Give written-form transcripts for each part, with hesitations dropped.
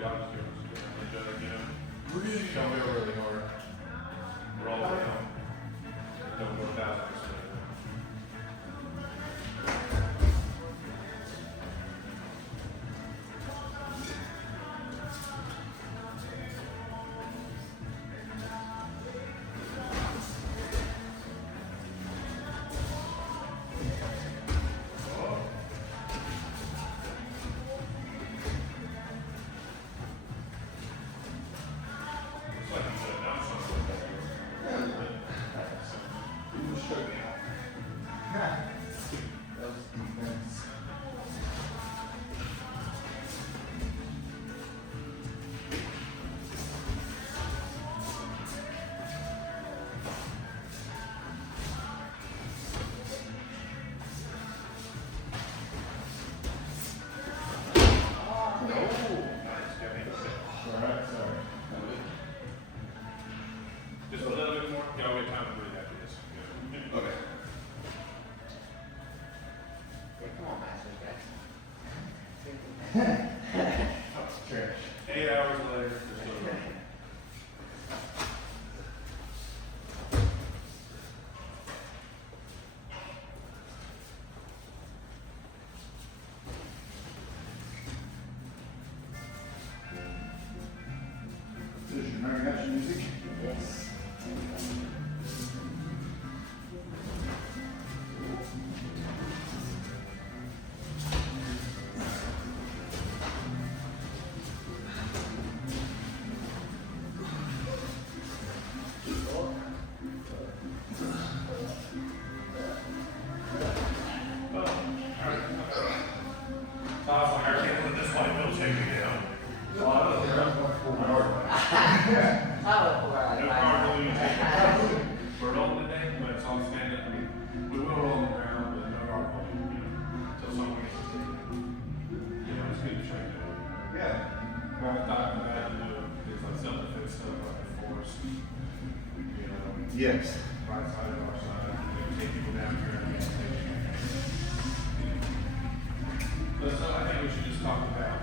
y'all just give each other, you know. Don't go really hard. Roll it down. Don't go 1,000%. Just a little bit more. Y'all get time to breathe after this. Okay. Come on, Master Jack. 8 hours later, just a little bit. Does your name got your music? Yes. I was like, I can't let this light bill take me down. So I was like, That's what for my heart. no car really gonna take it. We're rolling today, but it's on stand up. I mean, we will roll on the ground, but no car rolling, you know, until someone gets to take it. You know, it's good to train to it. Yeah. Well, I thought we had to do is like self-defense stuff like the force. You know, Yes. right side or our side, you know, take people down here and take you. So I think we should just talk about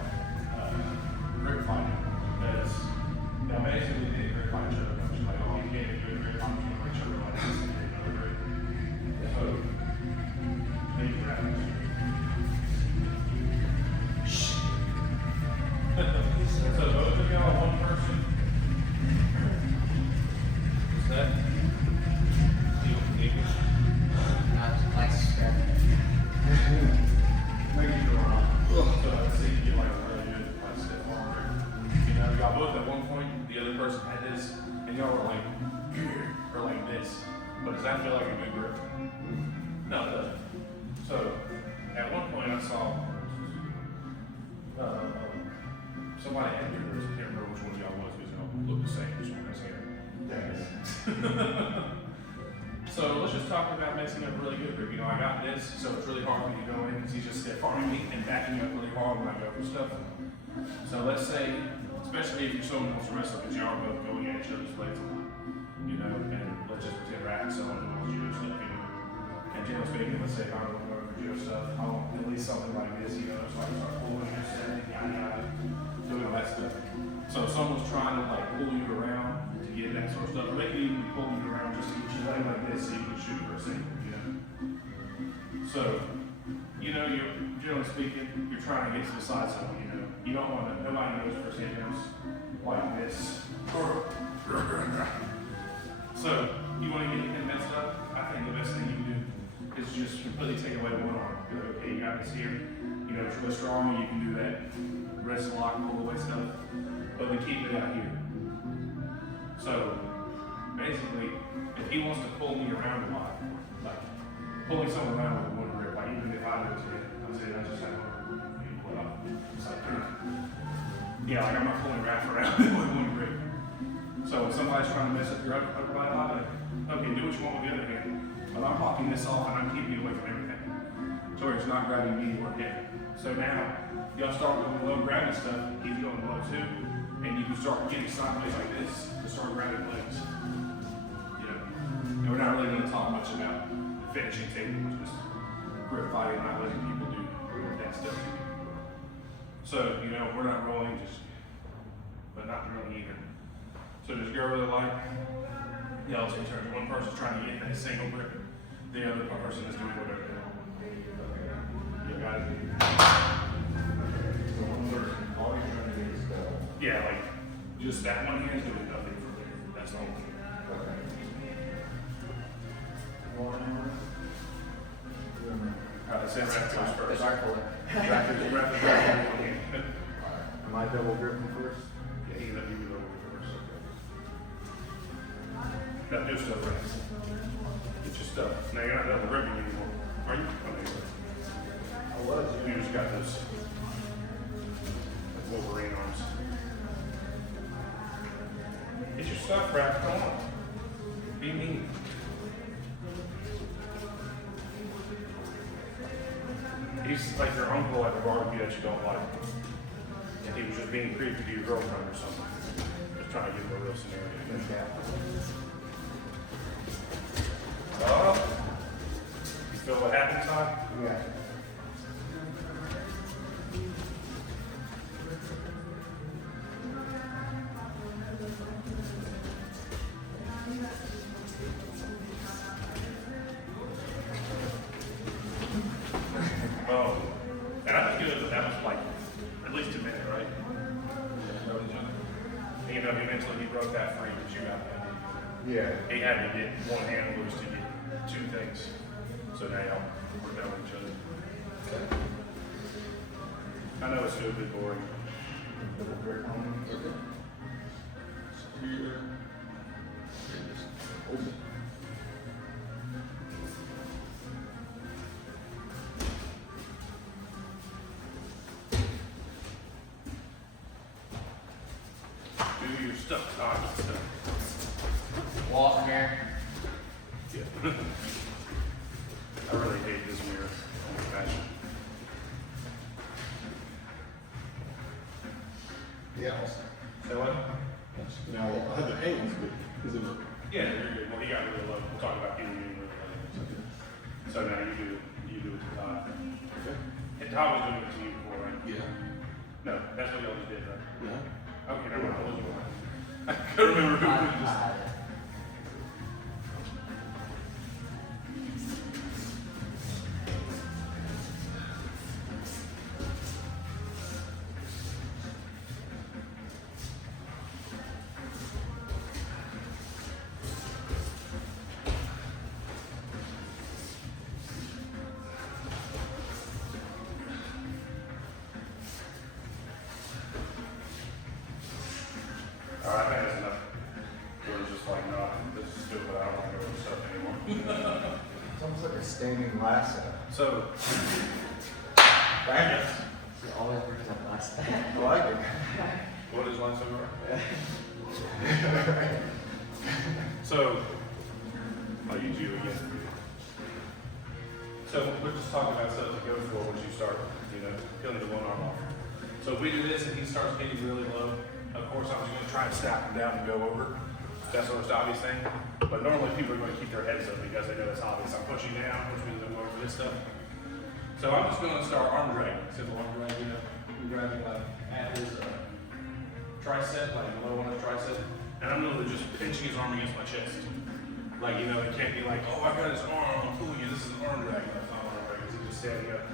grip fighting. Because now basically the grip fight show comes like, oh, you can't do a grip fight, you can't show like this and another grip. So maybe grab it. So both of y'all, one person. Is that deal with English? Not like that. Make it go on. So I see you get like a really good like stiff arm grip. You know, y'all both at one point, the other person had this, and y'all were like, or like this. But does that feel like a good grip? No, it doesn't. So at one point I saw somebody had yours. I can't remember which one of y'all was because y'all look the same. Just one has hair. So let's just talk about mixing up really good grip. You know, I got this, so it's really hard for me to go in because he's just stiff arming me and backing me up really hard when I go for stuff. So let's say, especially if you're someone who wants to wrestle, because y'all are both going at each other's legs a lot. You know, and let's just pretend we're acting someone who wants judo stuff, you know. And generally speaking, let's say if I don't go for judo stuff, I want at least something like this, you know, so I can start pulling you, setting, yada yada, doing all that stuff. So if someone's trying to like pull you around to get that sort of stuff, or they can even be pulling you around just to get you laying like this so you can shoot for a single, you know. So, you know, you're generally speaking, you're trying to get to the side zone, you know. You don't want to, nobody knows first hand jumps like this. So, you want to get him messed up, I think the best thing you can do is just completely take away one arm. Be like, okay, you got this here. You know, it's really strong, you can do that wrist lock, pull away stuff, but then keep it out here. So, basically, if he wants to pull me around a lot, like pulling someone around with one grip, like even if I do it to you, I'm saying I just have to pull up. It's like, yeah, like I'm not pulling wraps around with one grip. So when somebody's trying to mess up your upper body, like, okay, do what you want with the other hand, but I'm popping this off and I'm keeping you away from everything. So it's not grabbing me or him. So now, y'all start going low, grabbing stuff, he's going low too, and you can start getting sideways like this to start grabbing legs. You know, and we're not really going to talk much about the finishing technique, which is grip fighting, not letting people do that stuff. So, you know, we're not rolling, just go really light, yellow two turns. One person's trying to get that single grip, the other person is doing whatever they want. You got it? So one person, all you're trying to do is go. Yeah, like just that one hand doing nothing from there. That's the whole thing. Okay. One more. Alright, same rep goes first. Sorry for it. Rep is one hand. Am I double gripping first? Yeah, you let me do it first. Got your stuff right. Get your stuff. Now you're not double gripping anymore. Are you? Okay. I was. You just got those Wolverine arms. Get your stuff wrapped. Come on. Be mean. He's like your uncle at the barbecue that you don't like. And he was just being creepy to your girlfriend or something. Just trying to give him a real scenario. Oh. You feel what happened, Todd? Yeah. Oh, and I think that was like at least 2 minutes, right? And you know, eventually he broke that free, but you got that. Yeah. He had to get one hand loose to get 2 things. So now y'all work out with each other. I know it's stupid, boring. Double grip on me. Open. Do your stuff, Todd. Stuff. Wall from here. Yeah. I really hate this mirror. Oh my gosh. Yeah. Say what? Now, I have the hands, but is it? Yeah, you're good. Well, he got really low. We'll talk about you getting really low. So now you do it to Todd. Okay. And Todd was doing it to you before, right? Yeah. No, that's what y'all just did, right? Yeah. Okay, never mind. I wasn't going. I couldn't remember who it was. All right, I think that's enough. We're just like, no, this is stupid. I don't want to go with this stuff anymore. It's almost like a standing lasso. So, Bang it. She always brings up last I like it. what is line So, I'll use you again. So we're just talking about stuff to go for once you start, peeling the one arm off. So if we do this and he starts getting really low, of course I'm just going to try and stack him down and go over. That's the most obvious thing. But normally people are going to keep their heads up because they know it's obvious. I'm pushing down, which means I'm going for this stuff. So I'm just going to start arm dragging. Simple arm drag, I'm grabbing like at his tricep, like below on his tricep. And I'm literally just pinching his arm against my chest. Like, it can't be like, oh, I got his arm, I'm pulling you, this is an arm drag. That's not arm drag, it's just standing up.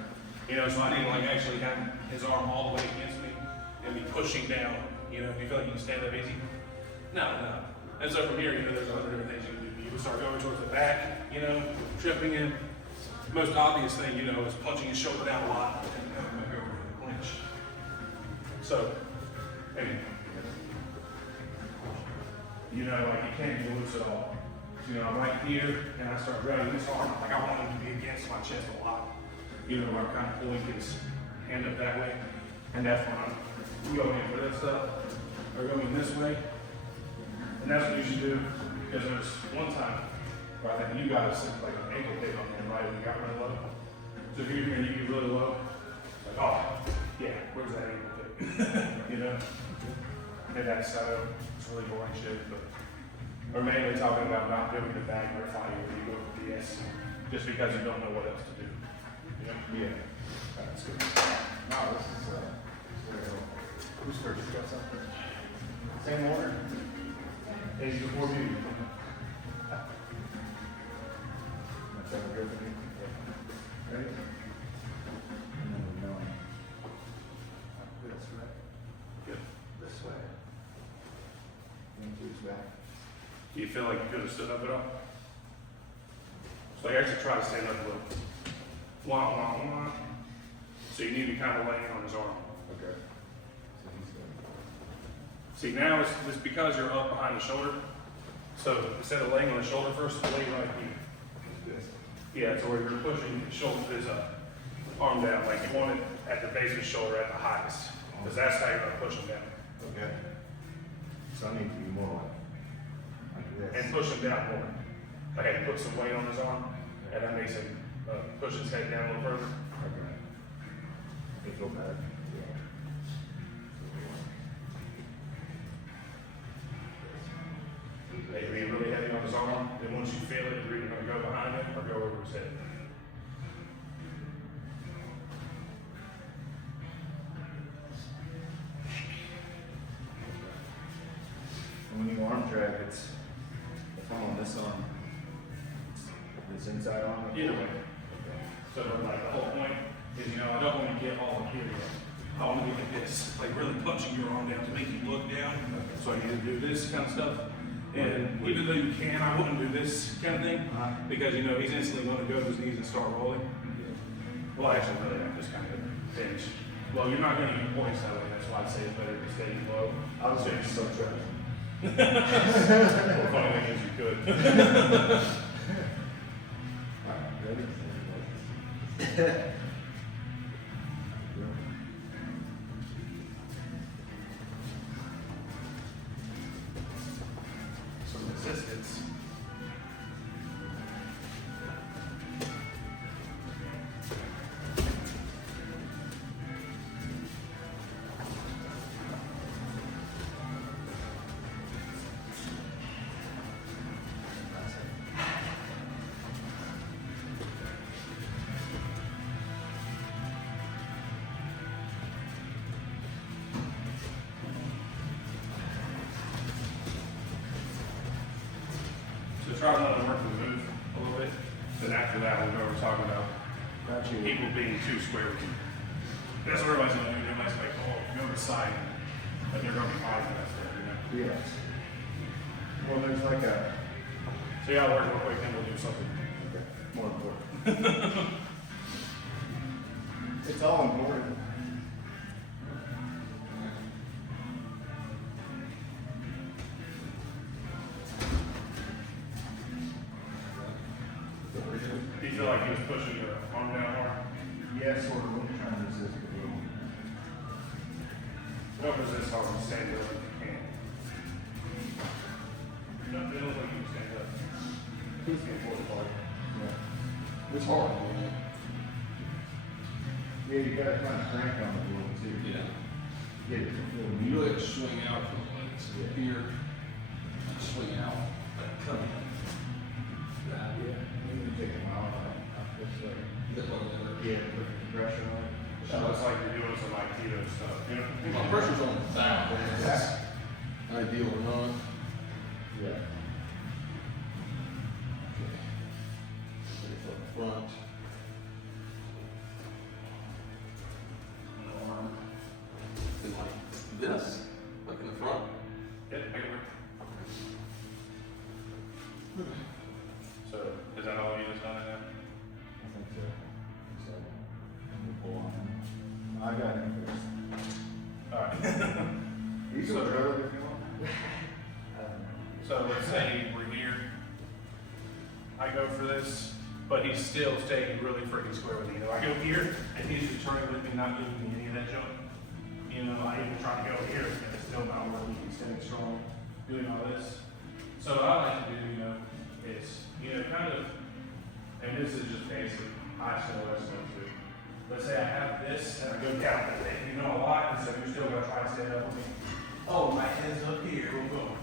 So I need to like actually have his arm all the way against me and be pushing down. Do you feel like you can stand up easy? No. And so from here, there's other different things you can do. You can start going towards the back, tripping him. Most obvious thing, is punching his shoulder down a lot and come back over and clinch. So, anyway. Like you can't be loose at all. I'm right here and I start dragging this arm, like I want him to be against my chest a lot. Where I'm kind of pulling his hand up that way. And that's when I'm going in for this stuff, or going this way. And that's what you should do, because there's one time where I think you got like an ankle kick on him, right, when you got really low. So if you're here and you get really low, like, oh, yeah, where's that ankle kick? And that's it's really boring shit, but we're mainly talking about not doing the bag or fighting where you go for DS, just because you don't know what else to do. Yeah. That's good. No, this is, who's first? You got something? Same order? Age before beauty. That's how we're good. Ready? And then we're going. This way. Good. This way. And twos back. Do you feel like you could have stood up at all? So you actually try to stand up a little. Wah, wah, wah. So you need to be kind of laying on his arm. Okay. So he's going. See, now it's because you're up behind the shoulder. So instead of laying on the shoulder first, lay right here. This. Yeah, so where you're pushing his shoulder, his arm down, like you want it at the base of his shoulder at the highest. Because that's how you're going to push him down. Okay. So I need to be more like this. And push him down more. Okay, put some weight on his arm, and that makes him push his head down a little further. Okay. You feel better? Yeah. They be really heavy on his arm, then once you feel it, you're either going to go behind him or go over his head. And when you arm drag, it's, if I'm on this arm, this inside arm. Either way. So like the whole point is, you know, I don't want to get all here yet. I want to get like this, like really punching your arm down to make you look down. So I need to do this kind of stuff. And even though you can, I wouldn't do this kind of thing because, you know, he's instantly going to go to his knees and start rolling. Well, actually, really, I'm just kind of pinch. Well, you're not going to get points that way. That's why I say it's better to stay low. I was doing so trash. Well, funny thing is you could. Alright, ready? Some resistance. So try to let him work the move a little bit. Then after that, we'll go over talking about Got you. people being too square with you. That's what everybody's gonna do. Everybody's like, oh, you go to the side, but they're gonna be fine for that stuff, you know? Yes. Well, there's like a, So y'all work real quick, then we'll do something. okay, more important. It's all important. Do you feel like he was pushing your arm down hard? Yes, sort of. I'm trying to resist it a little. Don't resist hard, just stand up if you can. No, it looks like you can stand up. Please get forward, Paul. Yeah. It's hard. Yeah, you gotta kind of crank on it a little too. Yeah. Get it to feel. You really have to swing out from the legs here, swing out, come in. Yeah, you can take them out, this way. Get one of them. Yeah, put the pressure on it. So it's like you're doing some like keto stuff, you know? My pressure's on the back, whether it's ideal or not. Yeah. Put it from the front. Arm. And like this, like in the front. Yeah, make it work. So, is that all you just done in there? I think so. So, we pull on him. I got him first. Alright. You can So- throw it if you want. So let's say we're here. I go for this, but he's still staying really freaking square with me. You know, I go here, and he's returning with me, not giving me any of that jump. You know, I even try to go here, and it's still not working. He's staying strong, doing all this. So what I like to do, you know, is, you know, kind of, and this is just basic, I still wrestling too. Let's say I have this, and I go down with it. You know a lot, and so you're still gonna try to stand up with me. Oh, my head's up here, boom, boom.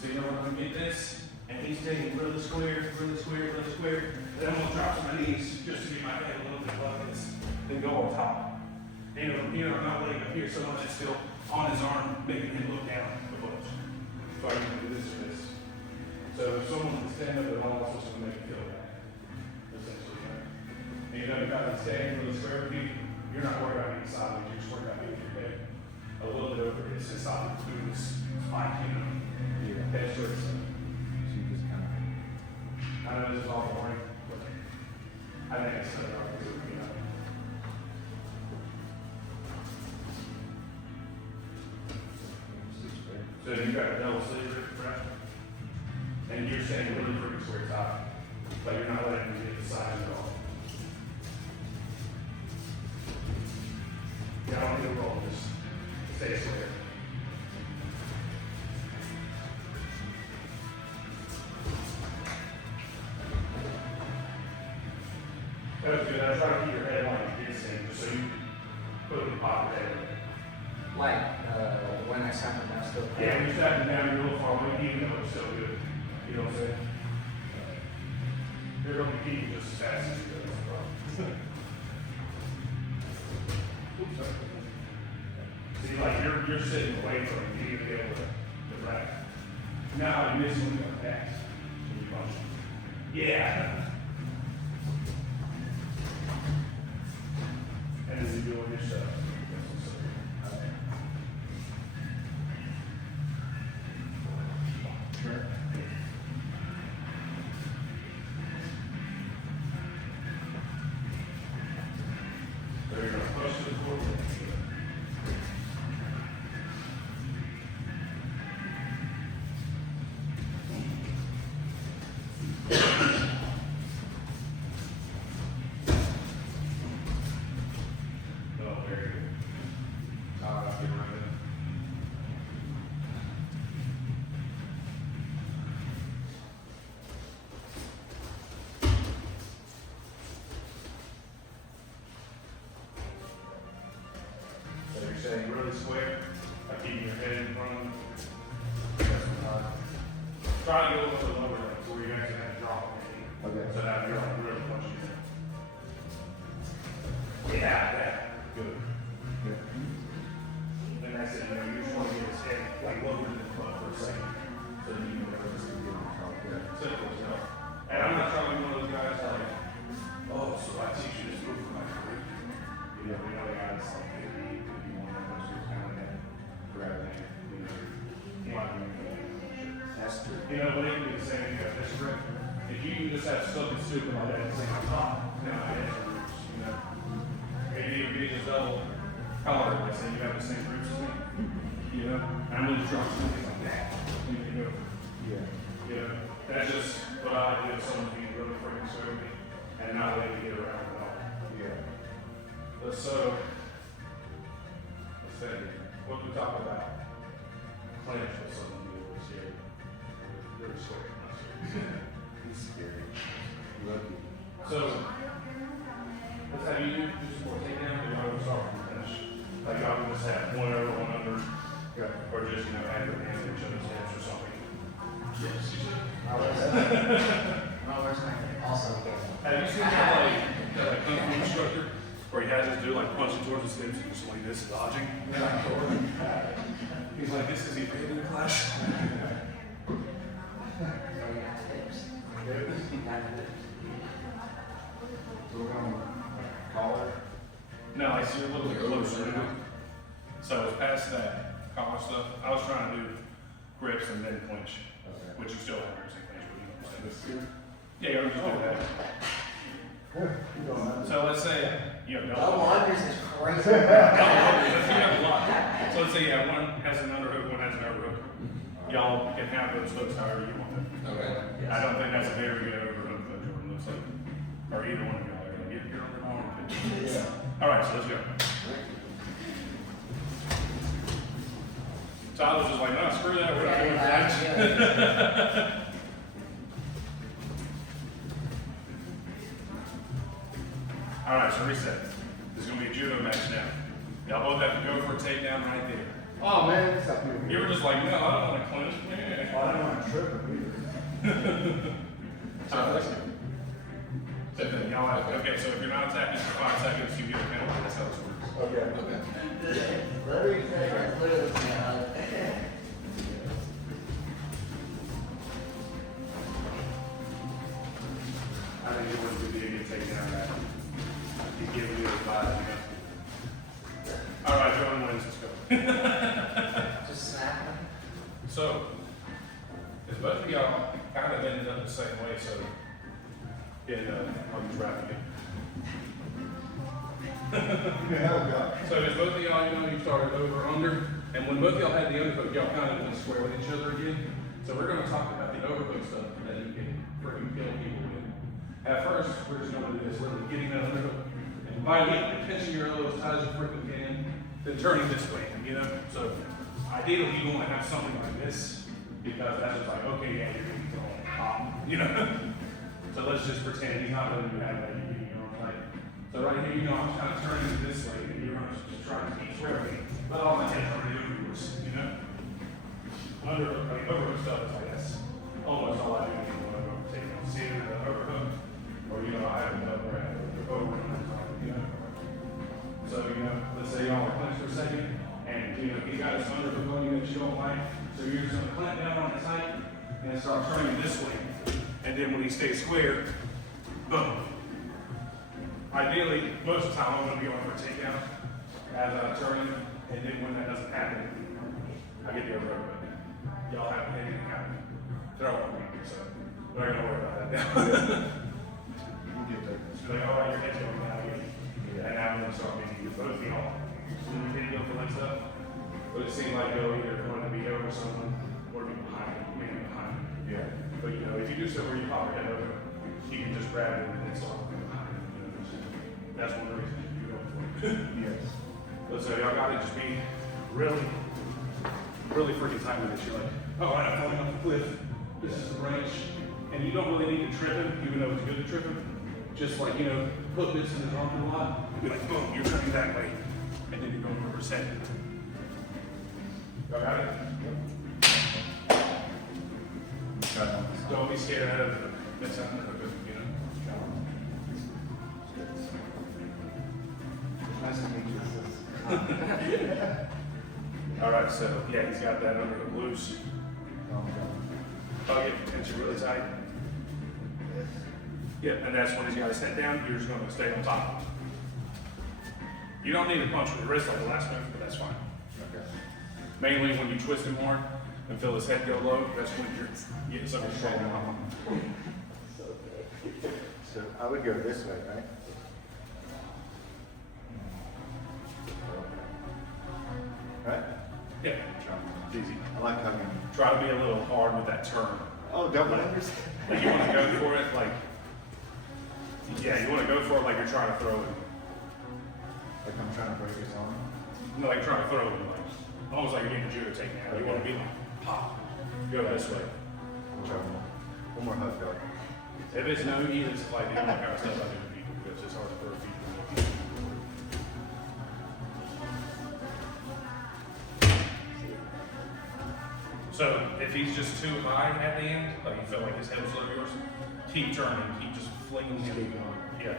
So you know we're gonna get this, and he's staying really square, really square, really square. Then I'm gonna drop to my knees just to get my head a little bit above this, then go on top. And from here, I'm not laying up here, so I'm still on his arm, making him look down the bush. So I'm gonna do this or this. extend it, but also just to make it feel bad. Essentially, right? And you know, you got this staying really square with you, you're not worried about getting sideways, you're just worried about getting your head a little bit over it. It's just solid through this spine, you know. Yeah. Head straight. So you just kind of. I know this is all boring, but I think it's set it up for you know. So you got a double sleeve, right? And you're staying really pretty square top, but you're not letting them get the size at all. Yeah, I don't need to roll, just stay square. That was good. I try to keep your head like this in, just so you put it in the pocket there. Like, when I sat down, still. Yeah, when you're sitting down, you're a little far away, even though it's still good. You know what I'm saying? You're going to be keeping just as fast as you go. That's the problem. Oops, sorry. See, like you're sitting away from it, you need to be able to rack. Now you miss when you go fast. When you punch. Yeah. And as you're doing your stuff. Sure. So you're going to push to the core. Oh, very good. Get rid of it. So you're saying really square, by keeping your head in front of you. Try to go a little lower, like, where you actually have to drop your knee. Okay. So now you're like really punching it. Yeah, that, good. And that's it, you know, you just want to get his head like lower than the front for a second. So that you can go just get on top. Yeah. Simple as that. And I'm not trying to be one of those guys like, oh, so I teach you this move for my career. You know, we know the guys like, could be one of those who's kind of like grab that, you know, That's true. you know, but it can be the same, you got this grip. If you can just have something stupid like that, it's like, oh, now I have the roots, you know. Maybe even being a double color, like say you have the same roots as me, you know, and I'm gonna drop something like that. You can go, Yeah. you know, that's just what I like to do if someone's being really freaking sweet with me and not letting me get around at all. Yeah. Let's say, what we talk about, clench with something you do, scary. Really scary, not scary. He's scary. Lucky. So, let's have you do some more takedown, or y'all start from the finish. Like y'all can just have one over, one under, Yeah. or just, you know, have your hands in each other's hips or something. Yes. Also, Have you seen that, like kung fu instructor, where he has us do like punching towards his hips and just like this, dodging? He's like, this is he failed in the class. So we're going collar. No, I see a little bit closer to it. So it's past that collar stuff. I was trying to do grips and then clinch, Okay. which you still have grips and clinch, but you know what I'm saying. This here. Yeah, you just do that. So let's say you have double. double unders is crazy. Let's say you have a lot. So let's say you have one has an underhook, one has an overhook. Y'all can have those hooks however you want it. Okay. I don't think that's a very good overhook though, Jordan, looks like. Or either one of y'all are gonna get your armpit. Yeah. All right, so let's go. So I was just like, no, screw that, we're not doing that. All right, so reset. This is gonna be a judo match now. Y'all both have to go for a takedown right there. Oh man, it's up here. You were just like, no, I don't want to clinch. Oh, I don't want to trip him either. So let's go. So then y'all have, okay, so if you're not attacking for 5 seconds, you get a penalty. That's how this works. Okay. Ready? Literally, of y'all kind of ended up the same way, so, I'll use Ralph again. So as both of y'all, you started over under, and when both of y'all had the underhook, y'all kind of went square with each other again. So we're gonna talk about the overhook stuff that you can freaking kill people with. At first, we're just gonna do this, literally getting that underhook, and by getting pinching your elbow as tight as you freaking can, then turning this way, So ideally, you wanna have something like this, because that's just like, okay, yeah, you're gonna be throwing pop, So let's just pretend he's not letting you have that, you're getting your own fight. So right here, I'm kind of turning it this way, and you're gonna just try to keep swearing. Let all my head turn inwards, Overhook stuff is like that's almost all I do when I'm taking a center the overhook, or I have a double wrap over So let's say y'all are clenched for a second, and he got his underhook on you that you don't like, so you're just gonna clamp down on it tight and start turning this way. And then when he stays square, boom. Ideally, most of the time I'm gonna be going for a takeout as I turn him, and then when that doesn't happen, I get the overhook. Y'all have anything happen. They're all on me, so we're not gonna worry about that now. So like, all right, your head's going down again. And now we're gonna start making you both y'all. When you hit for like stuff, but it seemed like you're either going to be over someone or be behind, maybe behind. Yeah. But if you do so where you pop your head over, you can just grab it and then start going behind. That's one of the reasons you go for it. Yes. But so y'all gotta just be really freaking tight with this. You're like, oh, I'm falling off the cliff. This is the branch. And you don't really need to trip him, even though it's good to trip him. Just like, put this in his arm a lot. Be like, boom, you're turning that way. And then you're going over his head. Y'all got it? Don't be scared of mess up, Nice to meet you. All right, so yeah, he's got that underhook loose. Hug it, pinch it really tight. Yeah, and that's when he's got his head down, you're just gonna stay on top. You don't need to punch with the wrist like the last move, but that's fine. Okay. Mainly when you twist him hard and feel his head go low, that's when you're getting something falling off. So I would go this way, right? Right? Yeah, it's easy. I like hugging. Try to be a little hard with that turn. Oh, double unders? Like you want to go for it, like, yeah, you want to go for it like you're trying to throw it. Like I'm trying to break his arm. No, like trying to throw it, like, almost like you're getting a judo takedown. You want to be like, pop, go this way. I'll try one more hug, though. If it's no ease, it's like the only kind of stuff I do to people because it's hard to throw people. So if he's just too high at the end, like you feel like his head was low yours, keep turning, keep just flinging him. Yeah.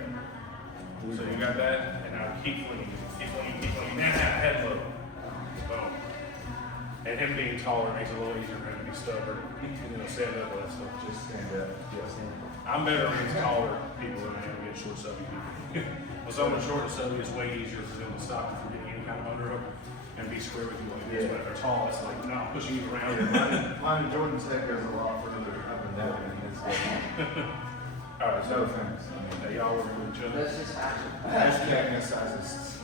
So you got that, and now keep flinging, keep flinging, keep flinging. Now head low. Boom. And him being taller makes it a little easier for him to be stubborn. Stand up, all that stuff. Just stand up. Yeah, stand up. I'm better against taller people than I am against short, stubby people. When someone's short and stubby, it's way easier for them to stop you from getting any kind of underhook and be square with you like this. But if they're tall, it's like, no, I'm pushing you around. Mine and Jordan's head goes a lot further up and down than his head. All right, No so offense. hey, y'all work with each other. Let's just action. Just can't size.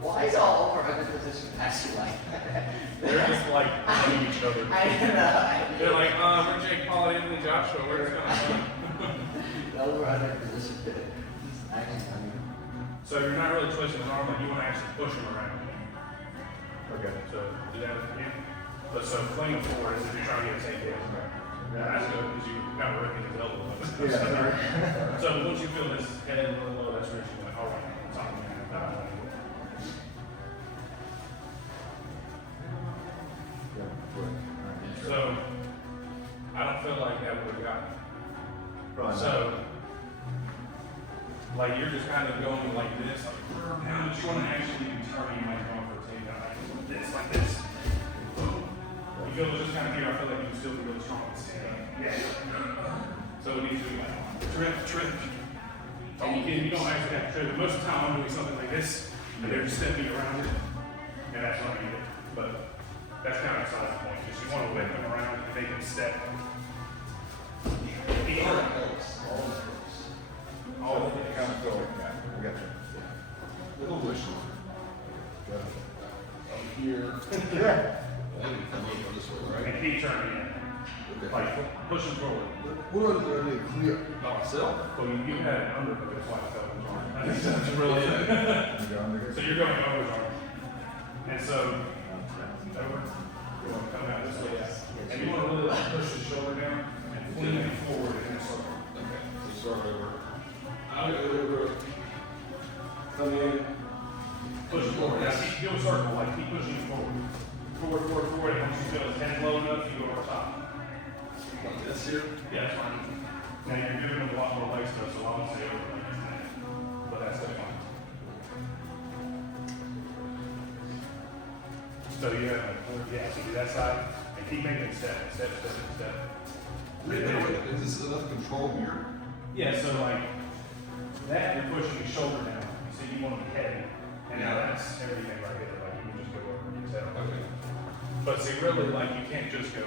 Why is all over under position pass you like that? They're just like hugging each other. I don't know. They're like, we're Jake Paul, Anthony Joshua, where's it going? Over under position. Action. So you're not really twisting his arm, but you want to actually push him around. Okay. So do that again. But so fling him forward as if you're trying to get a takedown. That's good because you kind of ripping his elbow. Yeah. So once you feel this head a little low, that's where you're like, all right, I'm talking about that. So I don't feel like that would have gotten. Probably So like you're just kind of going like this, like now but you want to actually be turning like going for a takedown, like this, like this. You feel just kind of here. I feel like you can still be really strong and stand up. Yeah. So it needs to be like trip. And you don't actually have to trip. Most of the time I'm doing something like this, and they're just stepping around it, and that's what I need. But That's kind of besides the point, because you want to whip them around and make them step. All right, thanks. All of it, kind of feel like that. We got you. Little wish. Up here. Yeah. I need to come over this way, right? And keep turning in, Okay. like push them forward. What do I need to clear? By myself? Well, you had an underhook, that's why I felt it was on. I think that's really it. You go under So here. you're going over arm. And so, over, you want to come out this way. And you want to really like push the shoulder down and lean it forward in a circle. Okay, so start over. I'll go over. Come in. Push it forward. Now, keep, do a circle, like keep pushing it forward. Forward, forward, forward. And once you feel his head low enough, you go over top. Like this here. Yeah, that's fine. Now you're giving him a lot more leg stuff, so I would say over like that. But that's still fine. So you have, yeah, so do that side and keep making it step, step, step, step. Is this enough control here? Yeah, so like that, you're pushing your shoulder down, so you want to be heavy. And now that's everything right there, like you can just go over and settle. Okay. But see, really, like you can't just go,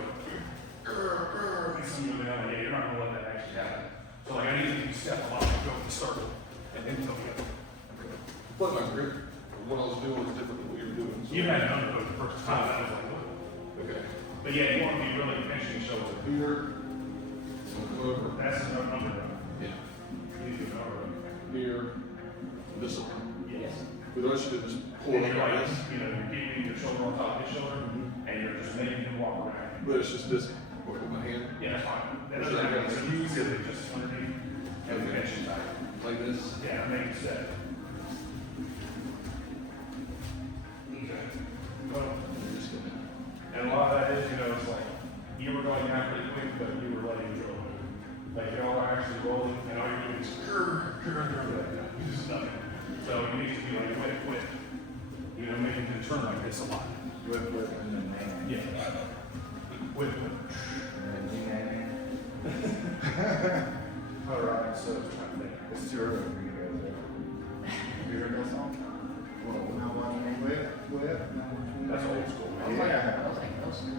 and smooth it out. Yeah, you're not gonna let that actually happen. So like I need you to step a lot, go in the circle, and then come together. But my grip, what I was doing was different than what you were doing. So. You had an underhook the first time, I was like, what? Okay. But yeah, you want to be really pinching your shoulder. Here. Come over. That's an underhook. Yeah. You do an underhook. Here. This one. Yes. With the rest of it, just pull And it you're like like, this. you know, you're keeping your shoulder on top of his shoulder, and you're just making him walk around. But it's just this. With my hand. Yeah, that's fine. That doesn't have to use it, just underneath. And Okay. pinch it tight. Like this. Yeah, make it step. Okay. Well, Just gonna. and a lot of that is, you know, it's like, you were going down pretty quick, but you were letting it go. Like, y'all are actually rolling, and all you're doing is, you just nothing. So you need to be like, quick, quick. You know, making it turn like this a lot. Whip, whip, and then man. Yeah. Quick, quick. And then All right, so it's trying to think. it's too early for you guys. Have you heard that song? Well, how much? Whip, whip. That's old school. Yeah. I was like, no, sir.